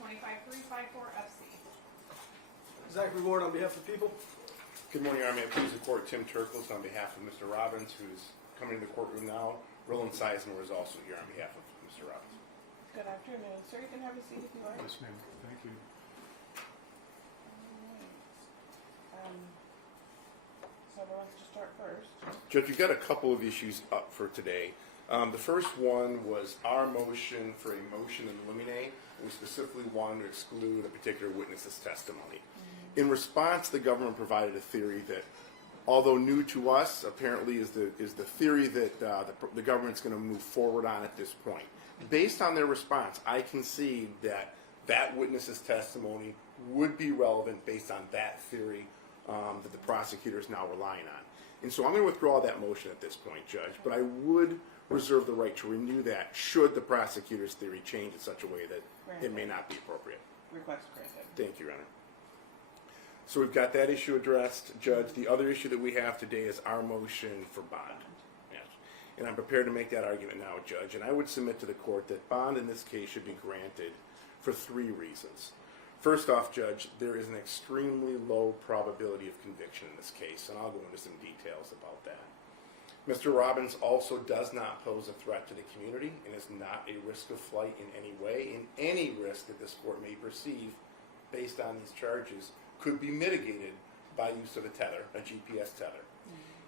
25-354-FC. Zachary Ward on behalf of the people. Good morning, Your Honor. May it please the court, Tim Turkles on behalf of Mr. Robbins, who's coming to the courtroom now. Roland Sizemore is also here on behalf of Mr. Robbins. Good afternoon, sir. You can have a seat if you like. Yes, ma'am. Thank you. So who wants to start first? Judge, we've got a couple of issues up for today. The first one was our motion for a motion in limine. We specifically wanted to exclude a particular witness's testimony. In response, the government provided a theory that, although new to us, apparently is the theory that the government's going to move forward on at this point. Based on their response, I concede that that witness's testimony would be relevant based on that theory that the prosecutor is now relying on. And so I'm going to withdraw that motion at this point, Judge, but I would reserve the right to renew that should the prosecutor's theory change in such a way that it may not be appropriate. Request granted. Thank you, Your Honor. So we've got that issue addressed, Judge. The other issue that we have today is our motion for bond. Yes. And I'm prepared to make that argument now, Judge. And I would submit to the court that bond in this case should be granted for three reasons. First off, Judge, there is an extremely low probability of conviction in this case, and I'll go into some details about that. Mr. Robbins also does not pose a threat to the community and is not a risk of flight in any way, and any risk that this court may perceive based on these charges could be mitigated by use of a tether, a GPS tether.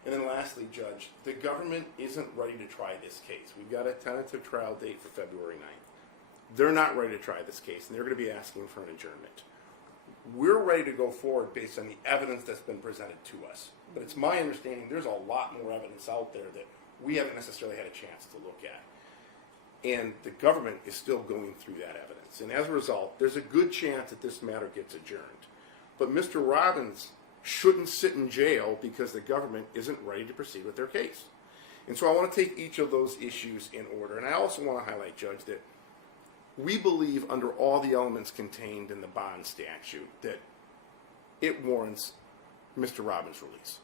And then lastly, Judge, the government isn't ready to try this case. We've got a tentative trial date for February 9th. They're not ready to try this case, and they're going to be asking for an adjournment. We're ready to go forward based on the evidence that's been presented to us. But it's my understanding there's a lot more evidence out there that we haven't necessarily had a chance to look at. And the government is still going through that evidence. And as a result, there's a good chance that this matter gets adjourned. But Mr. Robbins shouldn't sit in jail because the government isn't ready to proceed with their case. And so I want to take each of those issues in order. And I also want to highlight, Judge, that we believe under all the elements contained in the bond statute that it warrants Mr. Robbins' release.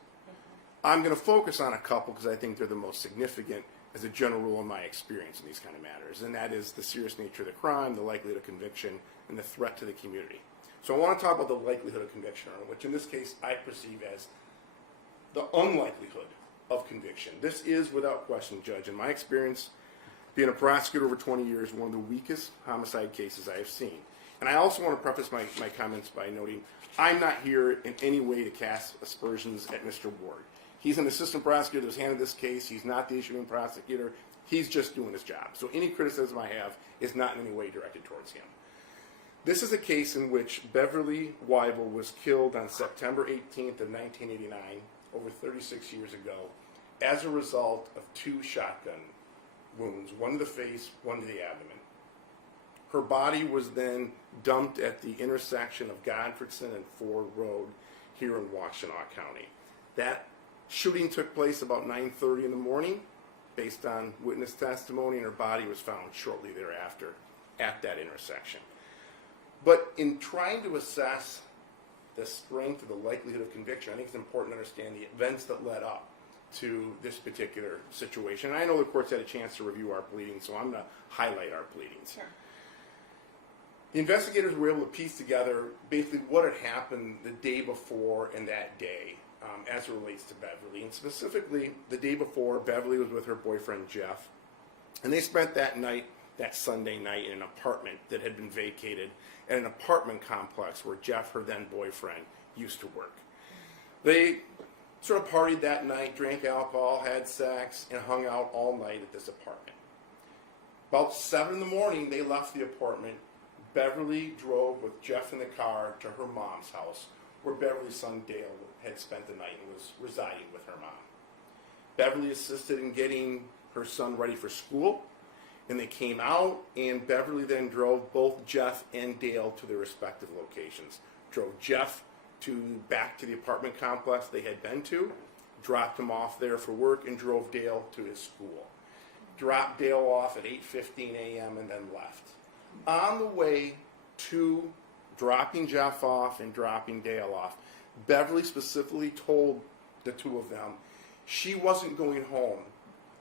I'm going to focus on a couple because I think they're the most significant as a general rule in my experience in these kind of matters, and that is the serious nature of the crime, the likelihood of conviction, and the threat to the community. So I want to talk about the likelihood of conviction, which in this case I perceive as the unlikelihood of conviction. This is, without question, Judge, in my experience, being a prosecutor over 20 years, one of the weakest homicide cases I have seen. And I also want to preface my comments by noting I'm not here in any way to cast aspersions at Mr. Ward. He's an assistant prosecutor that was handed this case. He's not the issuing prosecutor. He's just doing his job. So any criticism I have is not in any way directed towards him. This is a case in which Beverly Wivell was killed on September 18th of 1989, over 36 years ago, as a result of two shotgun wounds, one to the face, one to the abdomen. Her body was then dumped at the intersection of Godfredson and Ford Road here in Washtenaw County. That shooting took place about 9:30 in the morning, based on witness testimony, and her body was found shortly thereafter at that intersection. But in trying to assess the strength of the likelihood of conviction, I think it's important to understand the events that led up to this particular situation. And I know the court's had a chance to review our pleadings, so I'm going to highlight our pleadings. Sure. The investigators were able to piece together basically what had happened the day before and that day as it relates to Beverly. And specifically, the day before, Beverly was with her boyfriend, Jeff. And they spent that night, that Sunday night, in an apartment that had been vacated at an apartment complex where Jeff, her then boyfriend, used to work. They sort of partied that night, drank alcohol, had sex, and hung out all night at this apartment. About 7 in the morning, they left the apartment. Beverly drove with Jeff in the car to her mom's house, where Beverly's son Dale had spent the night and was residing with her mom. Beverly assisted in getting her son ready for school, and they came out, and Beverly then drove both Jeff and Dale to their respective locations. Drove Jeff back to the apartment complex they had been to, dropped him off there for work, and drove Dale to his school. Dropped Dale off at 8:15 a.m. and then left. On the way to dropping Jeff off and dropping Dale off, Beverly specifically told the two of them she wasn't going home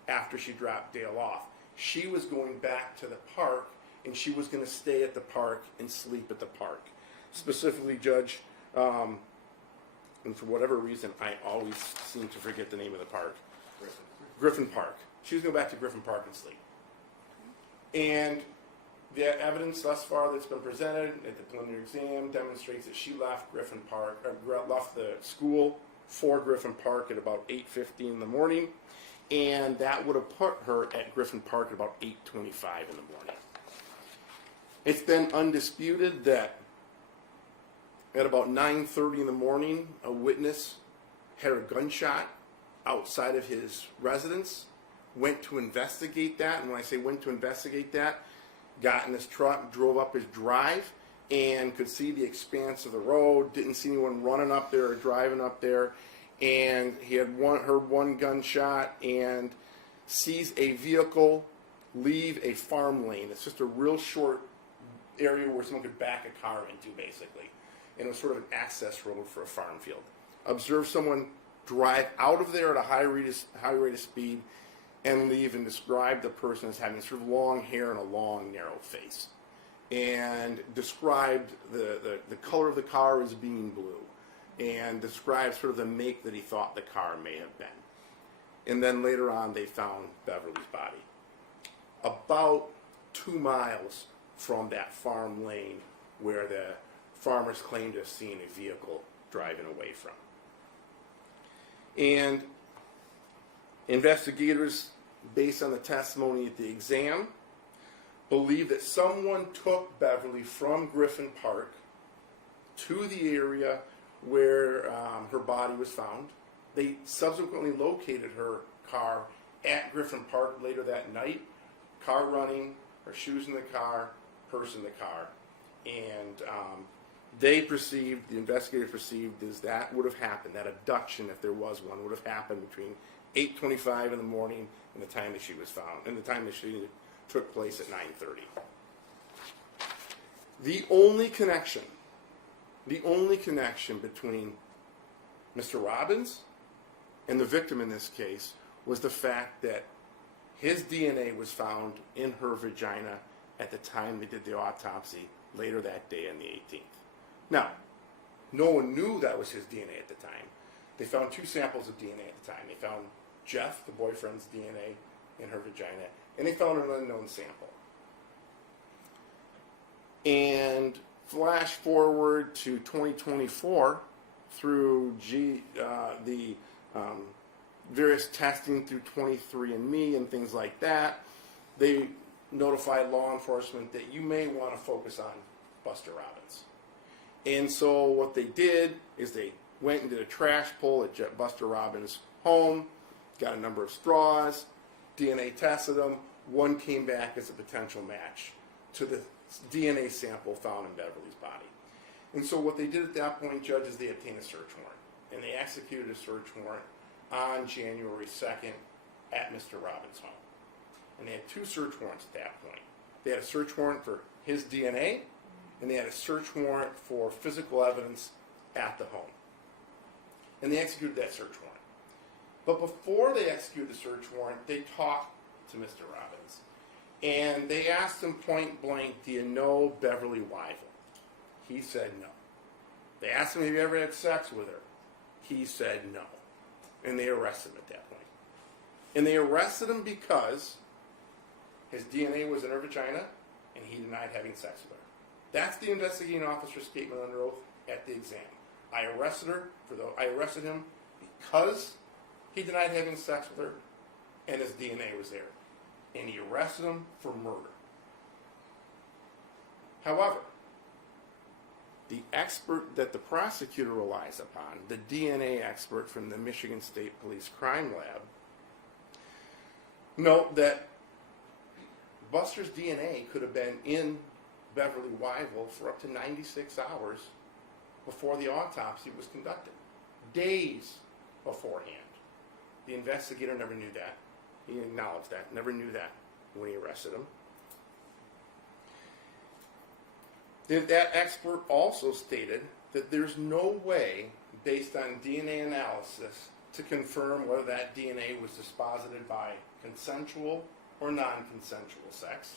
after she dropped Dale off. She was going back to the park and she was going to stay at the park and sleep at the park. Specifically, Judge, and for whatever reason, I always seem to forget the name of the park. Griffin Park. She was going back to Griffin Park and sleep. And the evidence thus far that's been presented at the preliminary exam demonstrates that she left Griffin Park, or left the school for Griffin Park at about 8:15 in the morning, and that would have put her at Griffin Park at about 8:25 in the morning. It's been undisputed that at about 9:30 in the morning, a witness heard a gunshot outside of his residence, went to investigate that, and when I say went to investigate that, got in his truck, drove up his drive, and could see the expanse of the road, didn't see anyone running up there or driving up there, and he had heard one gunshot and sees a vehicle leave a farm lane. It's just a real short area where someone could back a car into, basically. And it was sort of an access road for a farm field. Observed someone drive out of there at a high rate of speed and leave, and described the person as having sort of long hair and a long, narrow face. And described the color of the car as being blue. And described sort of the make that he thought the car may have been. And then later on, they found Beverly's body about 2 miles from that farm lane where the farmers claimed to have seen a vehicle driving away from. And investigators, based on the testimony at the exam, believe that someone took Beverly from Griffin Park to the area where her body was found. They subsequently located her car at Griffin Park later that night. Car running, her shoes in the car, purse in the car. And the investigators perceived as that would have happened, that abduction, if there was one, would have happened between 8:25 in the morning and the time that she was found, and the time that she took place at 9:30. The only connection between Mr. Robbins and the victim in this case was the fact that his DNA was found in her vagina at the time they did the autopsy later that day on the 18th. Now, no one knew that was his DNA at the time. They found 2 samples of DNA at the time. They found Jeff, the boyfriend's DNA, in her vagina, and they found an unknown sample. And flash forward to 2024 through the various testing through 23andMe and things like that, they notified law enforcement that you may want to focus on Buster Robbins. And so what they did is they went and did a trash pull at Buster Robbins' home, got a number of straws, DNA tested them. One came back as a potential match to the DNA sample found in Beverly's body. And so what they did at that point, Judge, is they obtained a search warrant. And they executed a search warrant on January 2nd at Mr. Robbins' home. And they had 2 search warrants at that point. They had a search warrant for his DNA, and they had a search warrant for physical evidence at the home. And they executed that search warrant. But before they executed the search warrant, they talked to Mr. Robbins. And they asked him point blank, do you know Beverly Wivell? He said no. They asked him, have you ever had sex with her? He said no. And they arrested him at that point. And they arrested him because his DNA was in her vagina, and he denied having sex with her. That's the investigating officer's statement under oath at the exam. I arrested him because he denied having sex with her, and his DNA was there. And he arrested him for murder. However, the expert that the prosecutor relies upon, the DNA expert from the Michigan State Police Crime Lab, note that Buster's DNA could have been in Beverly Wivell for up to 96 hours before the autopsy was conducted. Days beforehand. The investigator never knew that. He acknowledged that, never knew that when he arrested him. That expert also stated that there's no way, based on DNA analysis, to confirm whether that DNA was disposited by consensual or non-consensual sex.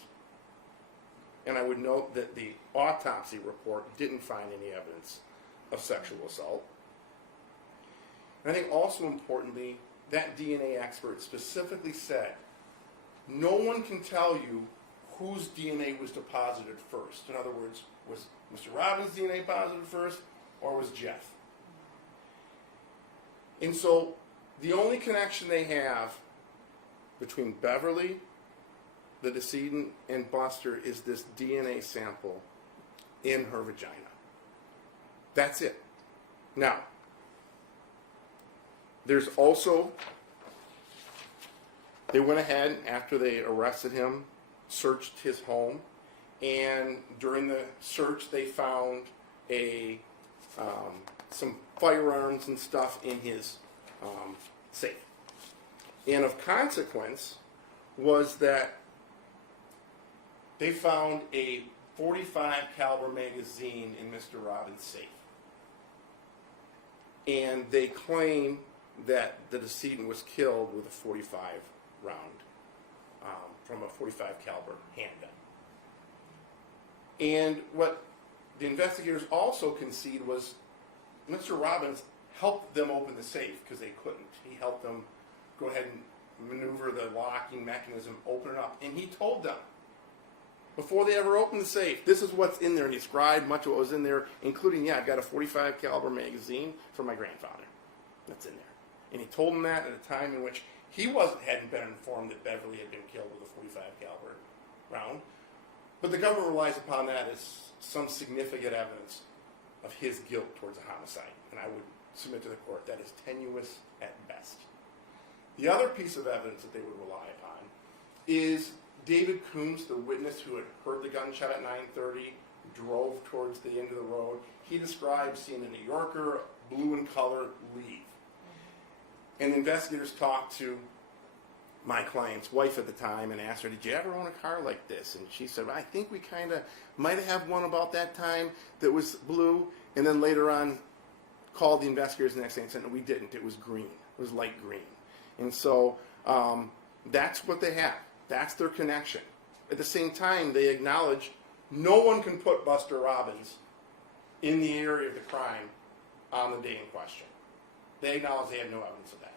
and I would note that the autopsy report didn't find any evidence of sexual assault. And I think also importantly, that DNA expert specifically said, no one can tell you whose DNA was deposited first. In other words, was Mr. Robbins' DNA posited first, or was Jeff? And so, the only connection they have between Beverly, the decedent, and Buster is this DNA sample in her vagina. That's it. Now, there's also, they went ahead after they arrested him, searched his home, and during the search they found some firearms and stuff in his safe. And of consequence was that they found a .45 caliber magazine in Mr. Robbins' safe. And they claim that the decedent was killed with a .45 round from a .45 caliber handgun. And what the investigators also concede was Mr. Robbins helped them open the safe because they couldn't. He helped them go ahead and maneuver the locking mechanism, open it up. And he told them, before they ever opened the safe, this is what's in there. And he described much of what was in there, including, I've got a .45 caliber magazine for my grandfather. That's in there. And he told them that at a time in which he hadn't been informed that Beverly had been killed with a .45 caliber round. But the government relies upon that as some significant evidence of his guilt towards a homicide. And I would submit to the court that is tenuous at best. The other piece of evidence that they would rely upon is David Coombs, the witness who had heard the gunshot at 9:30, drove towards the end of the road. He described seeing a New Yorker, blue in color, leave. And the investigators talked to my client's wife at the time and asked her, did you ever own a car like this? And she said, I think we kind of might have one about that time that was blue. And then later on called the investigators the next day and said, no, we didn't. It was green. It was light green. And so that's what they have. That's their connection. At the same time, they acknowledge no one can put Buster Robbins in the area of the crime on the day in question. They acknowledge they have no evidence of that.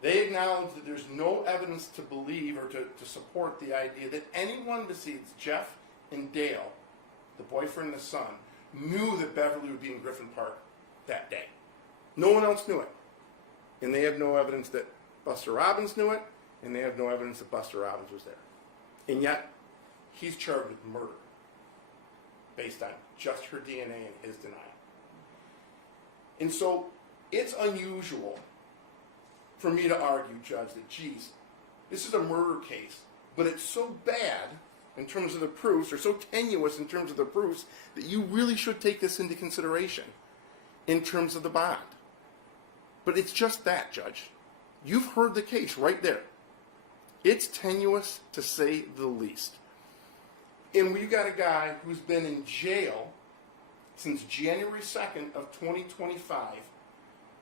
They acknowledge that there's no evidence to believe or to support the idea that anyone besides Jeff and Dale, the boyfriend and the son, knew that Beverly would be in Griffin Park that day. No one else knew it. And they have no evidence that Buster Robbins knew it, and they have no evidence that Buster Robbins was there. And yet, he's charged with murder based on just her DNA and his denial. And so, it's unusual for me to argue, Judge, that, geez, this is a murder case, but it's so bad in terms of the proofs, or so tenuous in terms of the proofs, that you really should take this into consideration in terms of the bond. But it's just that, Judge. You've heard the case right there. It's tenuous, to say the least. And we've got a guy who's been in jail since January 2nd of 2025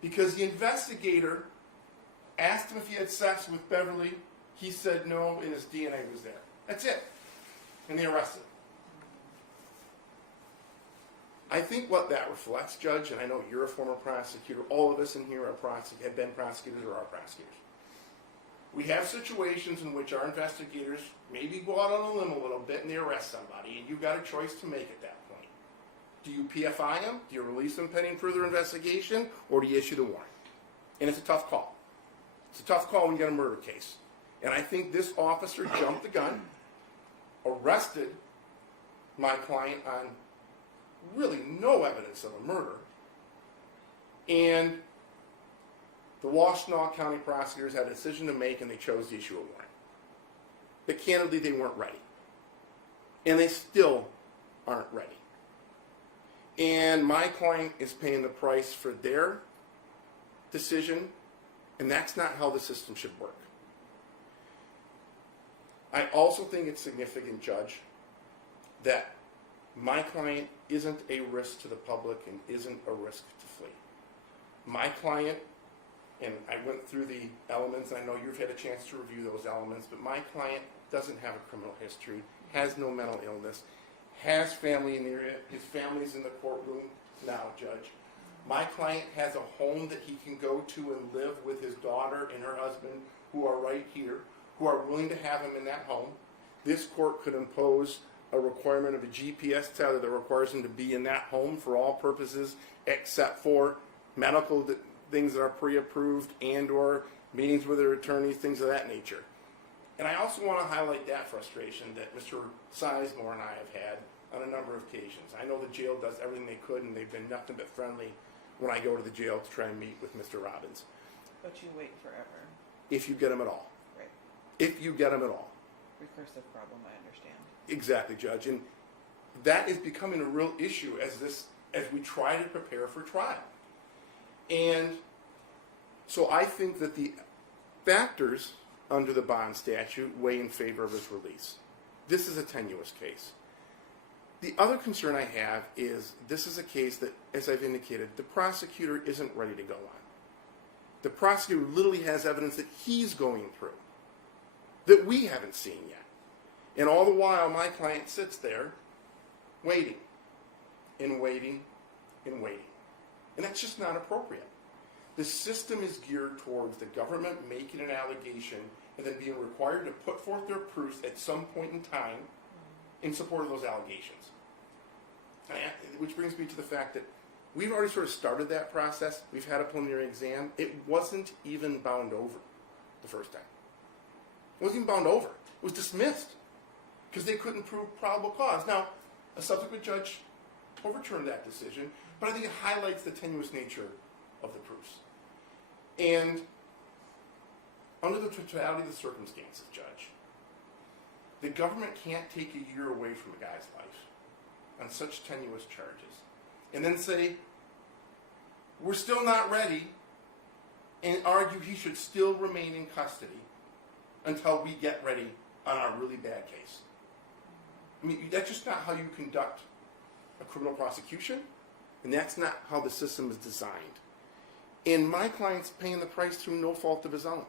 because the investigator asked him if he had sex with Beverly. He said no, and his DNA was there. That's it. And they arrested him. I think what that reflects, Judge, and I know you're a former prosecutor, all of us in here have been prosecutors or are prosecutors. We have situations in which our investigators maybe go out on a limb a little bit and they arrest somebody, and you've got a choice to make at that point. Do you PFI them? Do you release them pending further investigation? Or do you issue the warrant? And it's a tough call. It's a tough call when you get a murder case. And I think this officer jumped the gun, arrested my client on really no evidence of a murder, and the Washtenaw County prosecutors had a decision to make, and they chose to issue a warrant. But candidly, they weren't ready. And they still aren't ready. And my client is paying the price for their decision, and that's not how the system should work. I also think it's significant, Judge, that my client isn't a risk to the public and isn't a risk to flee. My client, and I went through the elements, and I know you've had a chance to review those elements, but my client doesn't have a criminal history. has no mental illness, has family in the area. His family's in the courtroom now, Judge. My client has a home that he can go to and live with his daughter and her husband, who are right here, who are willing to have him in that home. This court could impose a requirement of a GPS tether that requires him to be in that home for all purposes except for medical things that are pre-approved and or meetings with their attorneys, things of that nature. And I also want to highlight that frustration that Mr. Sizemore and I have had on a number of occasions. I know the jail does everything they could, and they've been nothing but friendly when I go to the jail to try and meet with Mr. Robbins. But you wait forever. If you get him at all. Right. If you get him at all. Recursive problem, I understand. Exactly, Judge. And that is becoming a real issue as we try to prepare for trial. And so I think that the factors under the bond statute weigh in favor of his release. This is a tenuous case. The other concern I have is this is a case that, as I've indicated, the prosecutor isn't ready to go on. The prosecutor literally has evidence that he's going through that we haven't seen yet. And all the while, my client sits there waiting and waiting and waiting. And that's just not appropriate. The system is geared towards the government making an allegation and then being required to put forth their proofs at some point in time in support of those allegations. Which brings me to the fact that we've already sort of started that process. We've had a preliminary exam. It wasn't even bound over the first time. It wasn't even bound over. It was dismissed because they couldn't prove probable cause. Now, a subsequent judge overturned that decision, but I think it highlights the tenuous nature of the proofs. And under the totality of the circumstances, Judge, the government can't take a year away from a guy's life on such tenuous charges and then say, we're still not ready, and argue he should still remain in custody until we get ready on our really bad case. I mean, that's just not how you conduct a criminal prosecution, and that's not how the system is designed. And my client's paying the price through no fault of his own.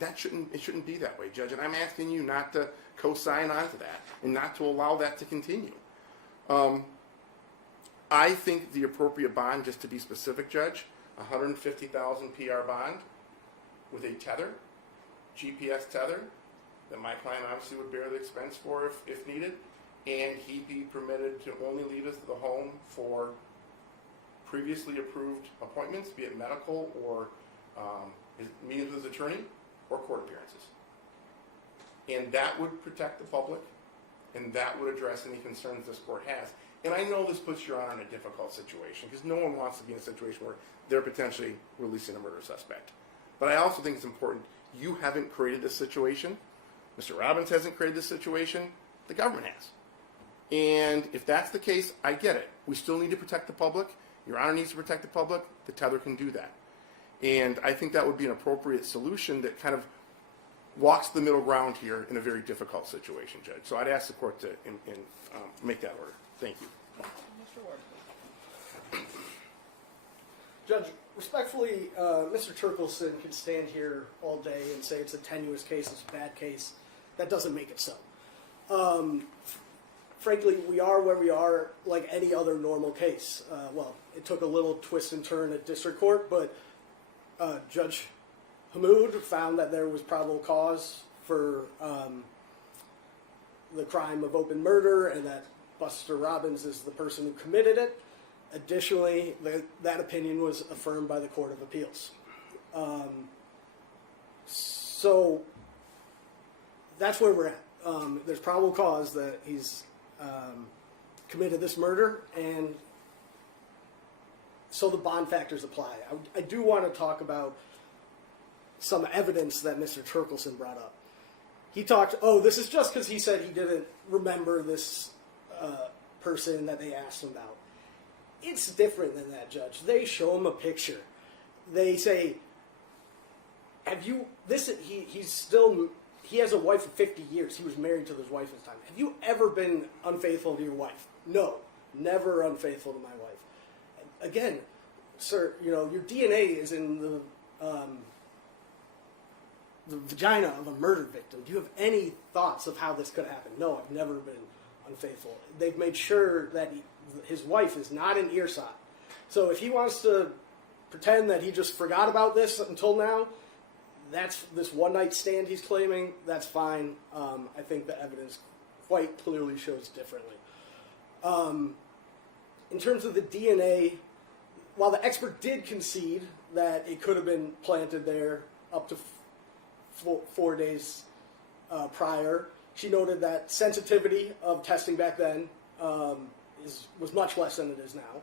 It shouldn't be that way, Judge, and I'm asking you not to co-sign onto that and not to allow that to continue. I think the appropriate bond, just to be specific, Judge, $150,000 PR bond with a tether, GPS tether, that my client obviously would bear the expense for if needed, and he'd be permitted to only leave us the home for previously approved appointments, be it medical or his meetings with his attorney or court appearances. And that would protect the public, and that would address any concerns this court has. And I know this puts Your Honor in a difficult situation, because no one wants to be in a situation where they're potentially releasing a murder suspect. But I also think it's important, you haven't created this situation, Mr. Robbins hasn't created this situation, the government has. And if that's the case, I get it. We still need to protect the public. Your Honor needs to protect the public. The tether can do that. And I think that would be an appropriate solution that kind of walks the middle ground here in a very difficult situation, Judge. So I'd ask the court to make that order. Thank you. Mr. Ward, please. Judge, respectfully, Mr. Turkelson can stand here all day and say it's a tenuous case, it's a bad case. That doesn't make it so. Frankly, we are where we are like any other normal case. Well, it took a little twist and turn at district court, but Judge Hammoud found that there was probable cause for the crime of open murder and that Buster Robbins is the person who committed it. Additionally, that opinion was affirmed by the Court of Appeals. So that's where we're at. There's probable cause that he's committed this murder, and so the bond factors apply. I do want to talk about some evidence that Mr. Turkelson brought up. He talked, this is just because he said he didn't remember this person that they asked him about. It's different than that, Judge. They show him a picture. They say, he has a wife of 50 years. He was married to his wife at the time. Have you ever been unfaithful to your wife? No, never unfaithful to my wife. Again, sir, your DNA is in the the vagina of a murder victim. Do you have any thoughts of how this could happen? No, I've never been unfaithful. They've made sure that his wife is not in earshot. So if he wants to pretend that he just forgot about this until now, that's this one-night stand he's claiming, that's fine. I think the evidence quite clearly shows differently. In terms of the DNA, while the expert did concede that it could have been planted there up to 4 days prior, she noted that sensitivity of testing back then was much less than it is now.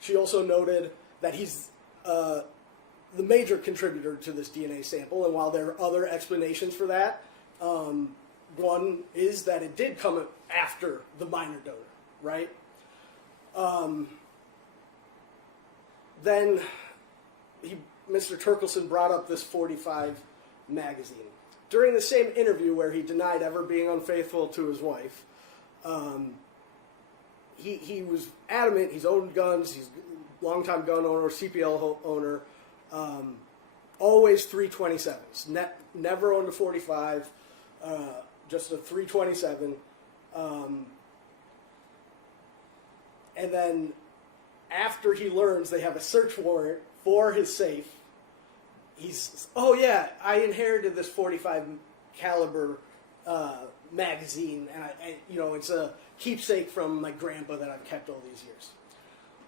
She also noted that he's the major contributor to this DNA sample, and while there are other explanations for that, one is that it did come after the minor donor, right? Then Mr. Turkelson brought up this 45 magazine. During the same interview where he denied ever being unfaithful to his wife, he was adamant he's owned guns, he's a longtime gun owner, CPL owner, always 327s, never owned a 45, just a 327. And then after he learns they have a search warrant for his safe, he's, oh yeah, I inherited this 45 caliber magazine, and it's a keepsake from my grandpa that I've kept all these years.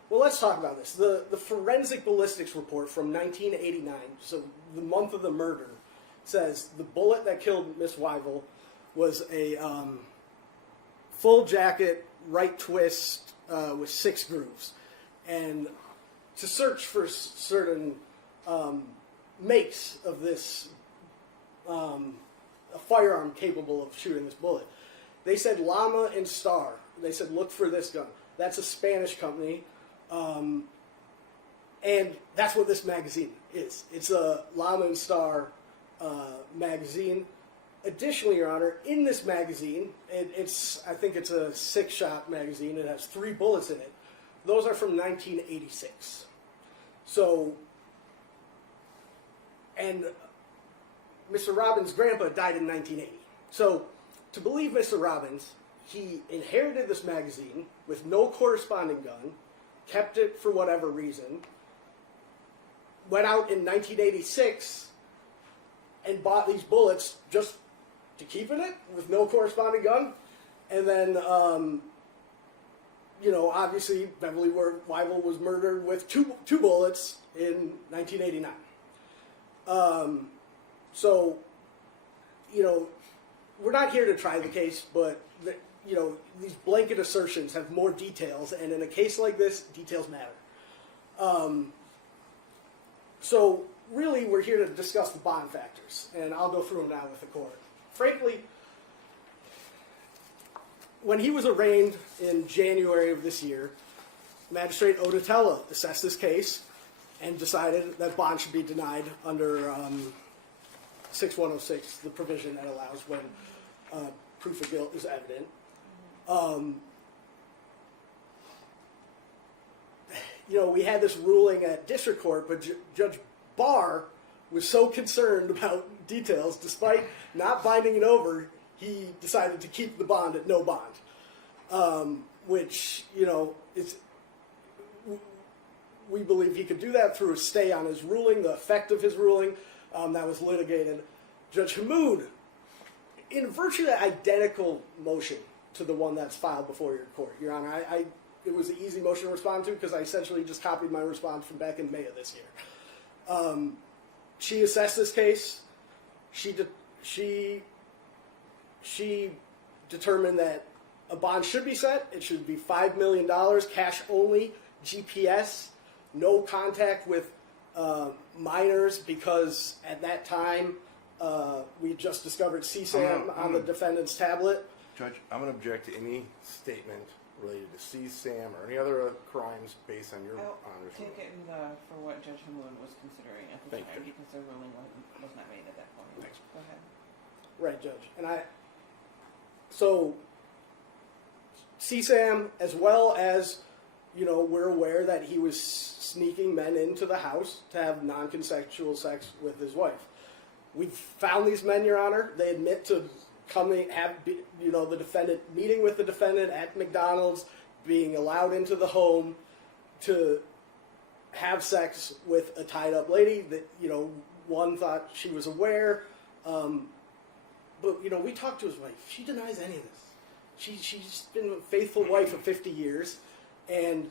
Well, let's talk about this. The forensic ballistics report from 1989, so the month of the murder, says the bullet that killed Miss Wivell was a full jacket, right twist with 6 grooves. And to search for certain makes of this, a firearm capable of shooting this bullet, they said Llama and Star. They said, look for this gun. That's a Spanish company. And that's what this magazine is. It's a Llama and Star magazine. Additionally, Your Honor, in this magazine, I think it's a 6-shot magazine. It has 3 bullets in it. Those are from 1986. So, and Mr. Robbins' grandpa died in 1980. So, to believe Mr. Robbins, he inherited this magazine with no corresponding gun, kept it for whatever reason, went out in 1986 and bought these bullets just to keep in it with no corresponding gun, and then, obviously Beverly Wivell was murdered with two bullets in 1989. So, we're not here to try the case, but these blanket assertions have more details, and in a case like this, details matter. So really, we're here to discuss the bond factors, and I'll go through them now with the court. Frankly, when he was arraigned in January of this year, Magistrate Odetella assessed this case and decided that bond should be denied under 6106, the provision that allows when proof of guilt is evident. We had this ruling at district court, but Judge Barr was so concerned about details, despite not binding it over, he decided to keep the bond at no bond, which, we believe he could do that through a stay on his ruling, the effect of his ruling that was litigated. Judge Hammoud, in virtually identical motion to the one that's filed before your court, Your Honor, it was an easy motion to respond to because I essentially just copied my response from back in May of this year. She assessed this case. She determined that a bond should be set. It should be $5 million, cash only, GPS, no contact with minors, because at that time we just discovered CSAM on the defendant's tablet. Judge, I'm going to object to any statement related to CSAM or any other crimes based on your honors. Take it for what Judge Hammoud was considering at the Thank time, you. because the ruling was not made at that point. Thanks. Go ahead. Right, Judge. So CSAM, as well as, we're aware that he was sneaking men into the house to have non-consensual sex with his wife. We've found these men, Your Honor. They admit to coming, the defendant, meeting with the defendant at McDonald's, being allowed into the home to have sex with a tied-up lady that, one thought she was aware. But, we talked to his wife. She denies any of this. She's been a faithful wife of 50 years. And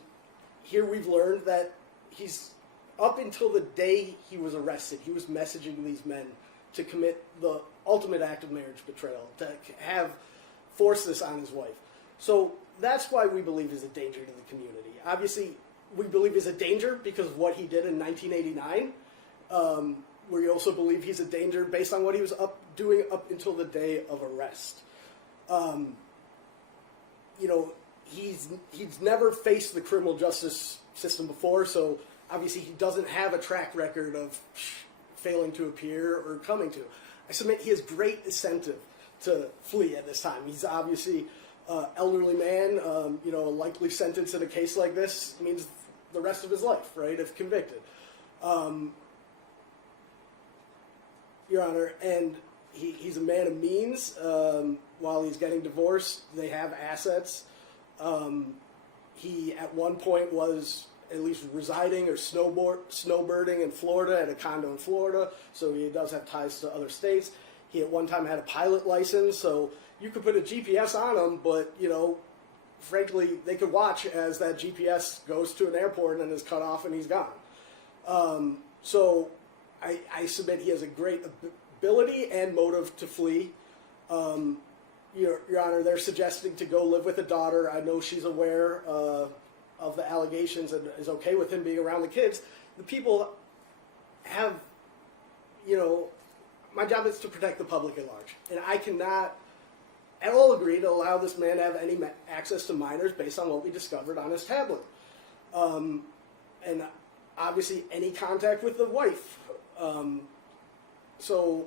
here we've learned that he's, up until the day he was arrested, he was messaging these men to commit the ultimate act of marriage betrayal, to have forced this on his wife. So that's why we believe he's a danger to the community. Obviously, we believe he's a danger because of what he did in 1989. We also believe he's a danger based on what he was doing up until the day of arrest. He's never faced the criminal justice system before, so obviously he doesn't have a track record of failing to appear or coming to. I submit he has great incentive to flee at this time. He's obviously an elderly man. A likely sentence in a case like this means the rest of his life, right, if convicted. Your Honor, and he's a man of means. While he's getting divorced, they have assets. He, at one point, was at least residing or snowbirding in Florida at a condo in Florida, so he does have ties to other states. He, at one time, had a pilot license, so you could put a GPS on him, but, frankly, they could watch as that GPS goes to an airport and is cut off and he's gone. So I submit he has a great ability and motive to flee. Your Honor, they're suggesting to go live with a daughter. I know she's aware of the allegations and is okay with him being around the kids. The people have, my job is to protect the public at large. And I cannot at all agree to allow this man to have any access to minors based on what we discovered on his tablet. And obviously any contact with the wife. So,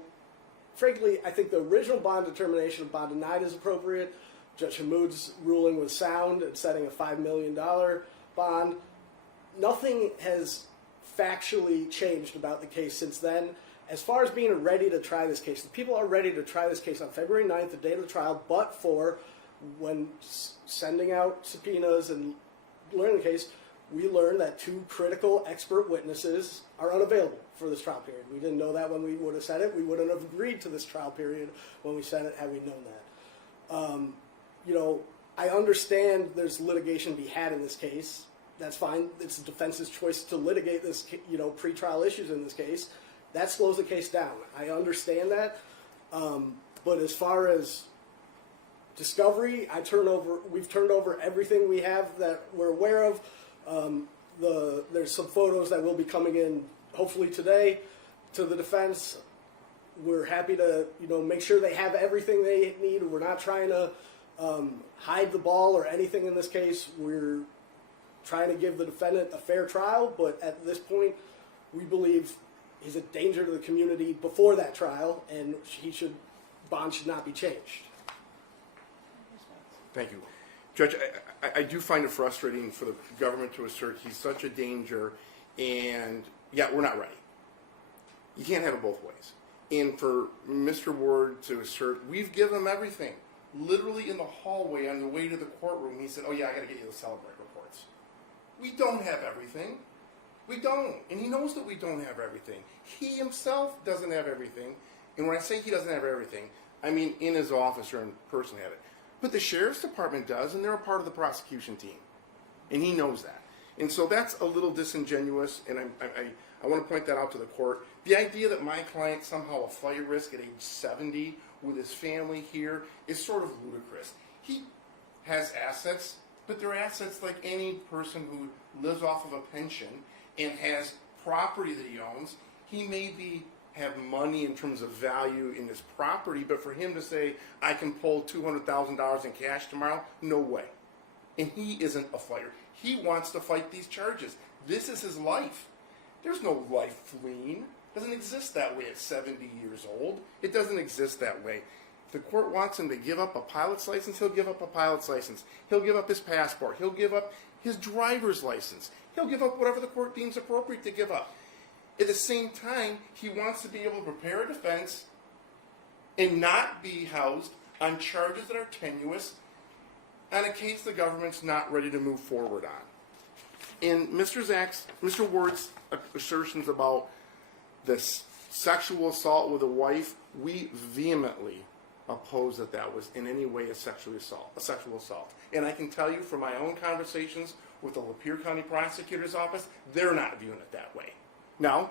frankly, I think the original bond determination of bond denied is appropriate. Judge Hammoud's ruling was sound in setting a $5 million bond. Nothing has factually changed about the case since then. As far as being ready to try this case, the people are ready to try this case on February 9th, the date of the trial, but for when sending out subpoenas and learning the case, we learned that 2 critical expert witnesses are unavailable for this trial period. We didn't know that when we would have said it. We wouldn't have agreed to this trial period when we said it had we known that. I understand there's litigation to be had in this case. That's fine. It's the defense's choice to litigate this, pretrial issues in this case. That slows the case down. I understand that. But as far as discovery, we've turned over everything we have that we're aware of. There's some photos that will be coming in hopefully today to the defense. We're happy to make sure they have everything they need. We're not trying to hide the ball or anything in this case. We're trying to give the defendant a fair trial, but at this point we believe he's a danger to the community before that trial, and bond should not be changed. Thank you. Judge, I do find it frustrating for the government to assert he's such a danger, and we're not ready. You can't have it both ways. And for Mr. Ward to assert, we've given him everything. Literally in the hallway on the way to the courtroom, he said, I got to get you the Celebrate reports. We don't have everything. We don't. And he knows that we don't have everything. He himself doesn't have everything. And when I say he doesn't have everything, I mean in his office or in person have it. But the sheriff's department does, and they're a part of the prosecution team. And he knows that. And so that's a little disingenuous, and I want to point that out to the court. The idea that my client somehow a flight risk at age 70 with his family here is sort of ludicrous. He has assets, but they're assets like any person who lives off of a pension and has property that he owns. He may have money in terms of value in his property, but for him to say, I can pull $200,000 in cash tomorrow, no way. And he isn't a fighter. He wants to fight these charges. This is his life. There's no life fleeing. It doesn't exist that way at 70 years old. It doesn't exist that way. If the court wants him to give up a pilot's license, he'll give up a pilot's license. He'll give up his passport. He'll give up his driver's license. He'll give up whatever the court deems appropriate to give up. At the same time, he wants to be able to prepare a defense and not be housed on charges that are tenuous on a case the government's not ready to move forward on. In Mr. Ward's assertions about this sexual assault with a wife, we vehemently oppose that was in any way a sexual assault. And I can tell you from my own conversations with the Lapeer County Prosecutor's Office, they're not viewing it that way. Now,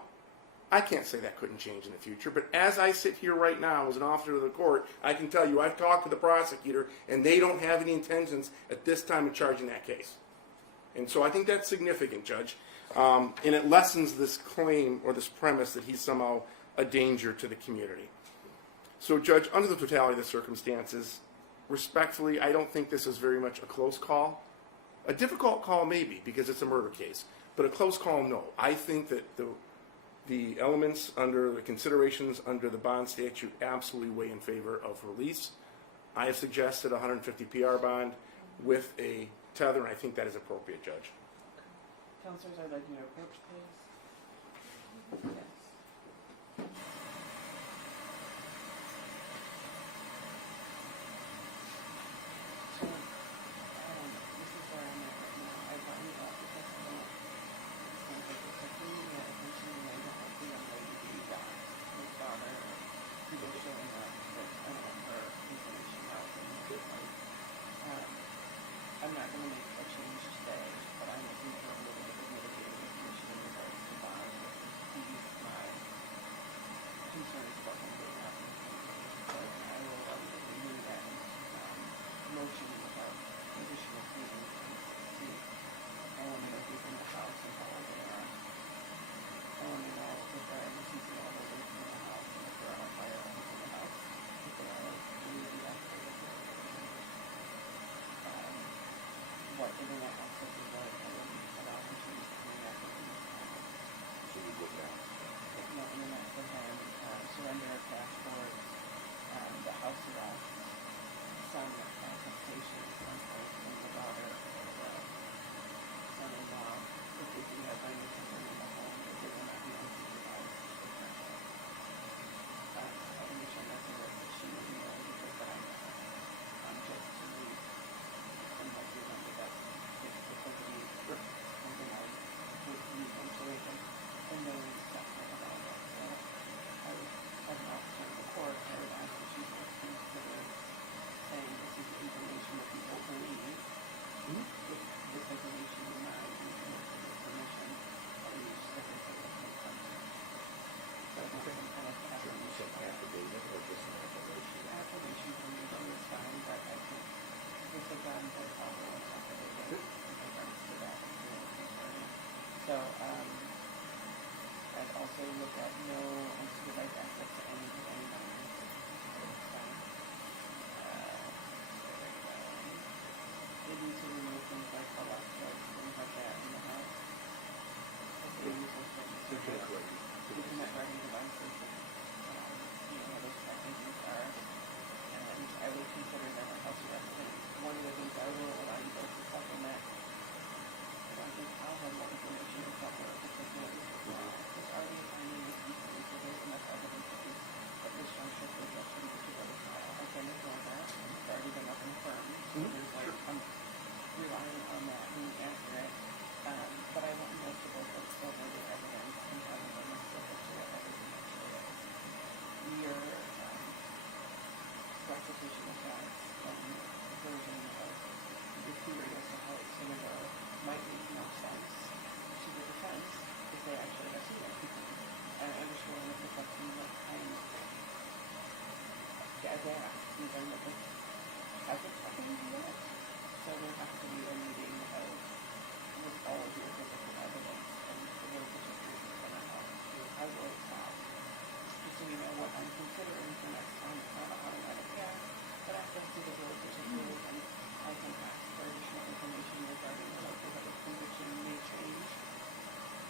I can't say that couldn't change in the future, but as I sit here right now as an officer of the court, I can tell you I've talked to the prosecutor, and they don't have any intentions at this time of charging that case. And so I think that's significant, Judge. And it lessens this claim or this premise that he's somehow a danger to the community. So, Judge, under the totality of the circumstances, respectfully, I don't think this is very much a close call. A difficult call, maybe, because it's a murder case. But a close call, no. I think that the elements under the considerations under the bond statute absolutely weigh in favor of release. I have suggested a 150 PR bond with a tether, and I think that is appropriate, Judge. Counselors, I'd like you to approach, please. Yes. So, this is where I'm at right now. I brought you up because I don't think that it's a thing yet. Eventually, I don't want the young lady to be back. His daughter, people showing up, but I don't want her information out. I'm not going to make a change today, but I'm looking for a little bit of mitigating information in regards to bond. These my concerns about him being out in the community. So I will renew that motion without additional pleading to see. I want to know if he's in the house and how old they are. I want to know if there are any people all the way from the house and if there are firearms in the house. If there are really activated what internet access is like, I wouldn't allow him to use the internet for these So you look at no internet for him, surrender of passport, the house arrest, some attestation someplace from the daughter or the son-in-law, if they do have any children in the home, that they will not be unsupervised. I understand that's a word that she would know because that I know her. Just to read and like remember that if the company something I would use information and knowing stuff like about it. So I would, as an officer of the court, I would ask that she would consider saying this is information that people believe. If this information is not using it for your permission, or you just look into it and something. So I want some kind of affirmation. affidavit or just an affirmation? Affirmation from me is fine, but I think with the gun, that's also an affidavit in regards to that. It's really concerning. So, I'd also look at no unsupervised access to any minors. It's fine. They need to remove things like electrics, things like that in the house. If they use those things. Internet writing devices and, those tracking things are. And I would consider that a house arrest. And one of the things I will allow you guys to supplement, I don't think I'll have more information to supplement because it's already a finding of decent, so there's enough evidence at this juncture for the judge to go to trial. I can ignore that. It's already been up and confirmed. So there's like, I'm relying on that being accurate. But I want multiple folks over the evidence and having them specific to what everything actually is. Your prosecution of facts version of your theory as to how it's going to go might make no sense to the defense if they actually have seen it. I understand if it's something that I'm adapt even if it hasn't happened yet. So there has to be a meeting of with all of your physical evidence and the real situations that I have. I will have. Just so you know what I'm considering for next time. It's not an automatic yes, but access to the real particulars and I can ask for additional information regarding the likelihood of conviction may change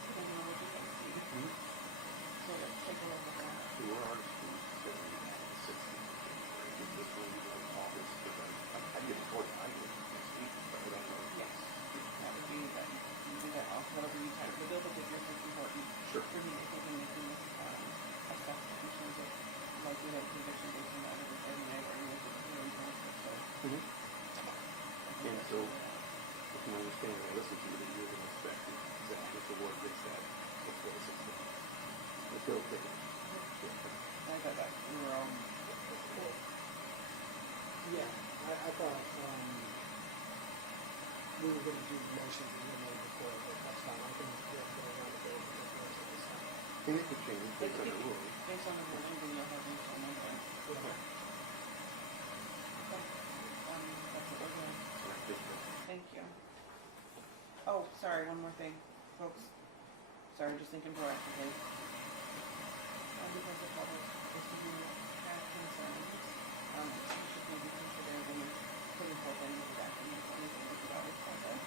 depending on what you guys see. So let's take a look at that. So where are schools that we have in 16th January? Is this where we go in August? Because I get a court, I get next week, but I don't know. Yes. And so, if you understand, I listen to you, that you're going to expect that Mr. Ward gets that before the 6th. Let's go take it. I got that. We were all. Yeah, I thought we were going to do the motion we made before, but that's fine. I can get it around the table before this time. And it could change based on the ruling. Based on the ruling, then you'll have until Monday. Yeah. That's what we're doing. Thank you. Oh, sorry, one more thing, folks. Sorry, just thinking proactively. Because the public is to be have concerns, you should maybe consider when you're putting forth any of the documents, anything you could always send us.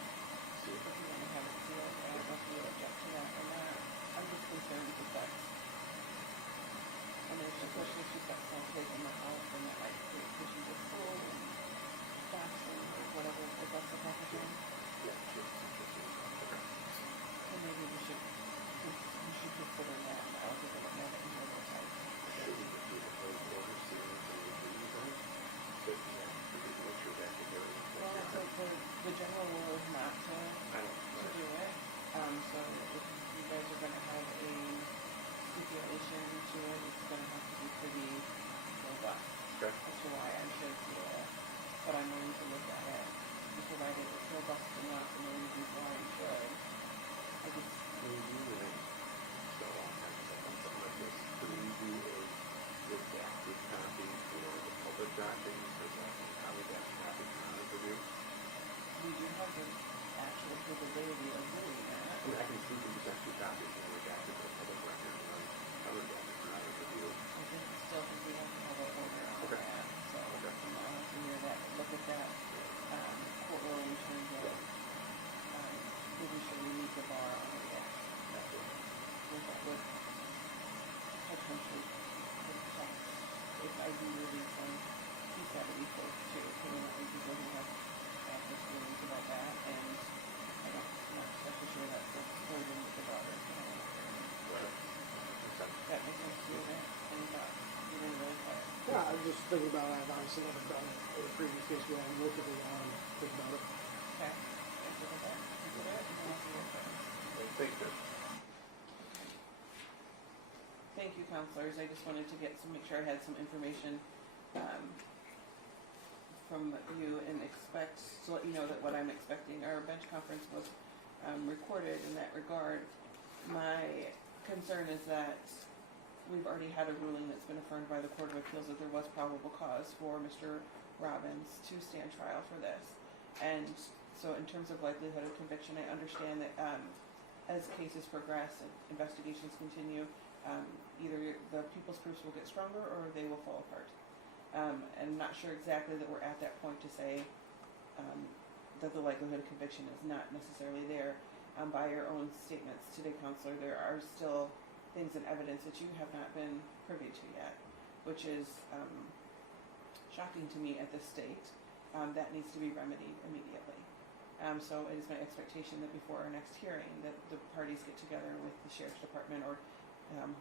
If you want to have it sealed, I don't know if you would object to that or not. I'm just concerned because that's, and there's especially if she's got some kids in the house and that might create issues with school and Jackson or whatever, if that's the type of thing. Yeah, sure. So maybe we should consider that. I don't think I don't know that in your website. Should we just do the whole order series and review them? But, yeah, we can make sure that's the very. Well, the general rule is not to I don't to do it. So if you guys are going to have a stipulation to it, it's going to have to be pretty robust. Okay. As to why I should do it. But I'm willing to look at it, provided it's robust enough and the reasons why I should. I just, So, something like this, could we do a redacted copy for the public documents, or something? How would that copy come out of you? we do have the actual capability of doing that. I mean, I can see just actually copies and redacted for the public record, and then unredacted for out of review. I think we have to have an order on Okay. that, so Okay. I'll have to hear that, look at that, court ruling in terms of, making sure we meet the bar on redaction. That would potentially protect, if I do release them, he's got to be close to, so there might be people who have access feelings about that, and I'm not especially sure that's the burden with the daughter. Right. That makes sense to you, right? Any thoughts? You didn't really cut it. Yeah, I'm just thinking about it. I've obviously never done it in a previous case where I'm looking at it and think about it. Okay. Consider that. Consider it, and then I'll see what happens. Thank you. Thank you, counselors. I just wanted to make sure I had some information from you and to let you know that what I'm expecting. Our bench conference was recorded in that regard. My concern is that we've already had a ruling that's been affirmed by the Court of Appeals that there was probable cause for Mr. Robbins to stand trial for this. And so in terms of likelihood of conviction, I understand that as cases progress and investigations continue, either the people's proofs will get stronger or they will fall apart. And I'm not sure exactly that we're at that point to say that the likelihood of conviction is not necessarily there. By your own statements today, Counselor, there are still things and evidence that you have not been privy to yet, which is shocking to me at this state. That needs to be remedied immediately. So it is my expectation that before our next hearing that the parties get together with the Sheriff's Department or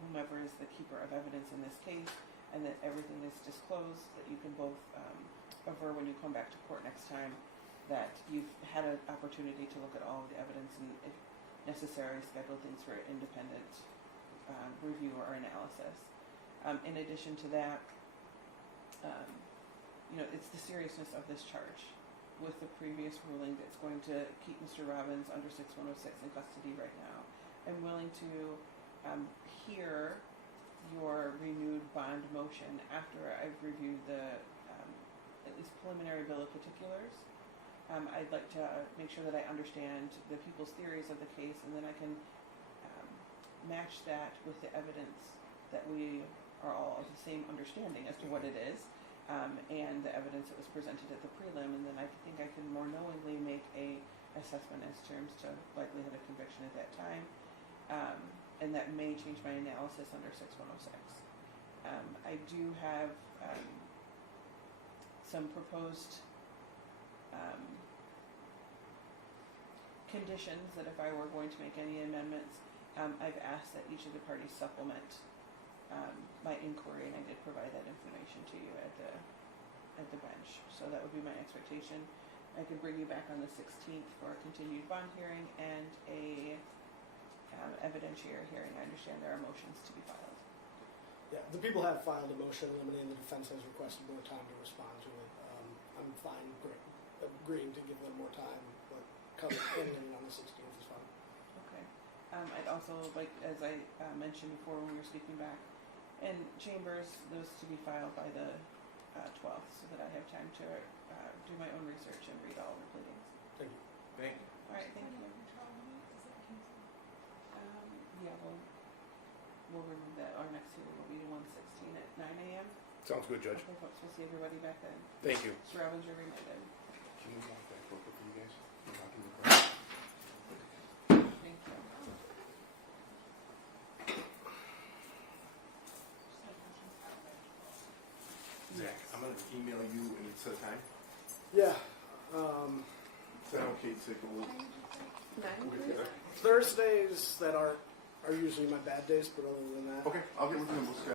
whomever is the keeper of evidence in this case, and that everything is disclosed, that you can both aver when you come back to court next time that you've had an opportunity to look at all of the evidence and if necessary schedule things for independent review or analysis. In addition to that, it's the seriousness of this charge with the previous ruling that's going to keep Mr. Robbins under 6106 in custody right now. I'm willing to hear your renewed bond motion after I've reviewed the at least preliminary bill of particulars. I'd like to make sure that I understand the people's theories of the case, and then I can match that with the evidence that we are all of the same understanding as to what it is, and the evidence that was presented at the prelim, and then I think I can more knowingly make a assessment as terms to likelihood of conviction at that time, and that may change my analysis under 6106. I do have some proposed conditions that if I were going to make any amendments, I've asked that each of the parties supplement my inquiry, and I did provide that information to you at the at the bench. So that would be my expectation. I could bring you back on the 16th for a continued bond hearing and a evidentiary hearing. I understand there are motions to be filed. Yeah, the people have filed a motion eliminating. The defense has requested more time to respond to it. I'm fine agreeing to give them more time, but ending on the 16th is fine. Okay. I'd also like, as I mentioned before when we were speaking back, in chambers, those to be filed by the 12th, so that I have time to do my own research and read all the pleadings. Thank you. Thank you. All right, thank you. Yeah, we'll remove that. Our next hearing will be 1/16 at 9 a.m. Sounds good, Judge. Okay, folks, we'll see everybody back then. Thank you. Mr. Robbins, you're reminded. Can you walk back real quick for you guys? Thank you. Zach, I'm going to email you and it's set a time. Yeah. Is that okay to go with together? Thursdays that are usually my bad days, but other than that. Okay, I'll get with you and we'll schedule.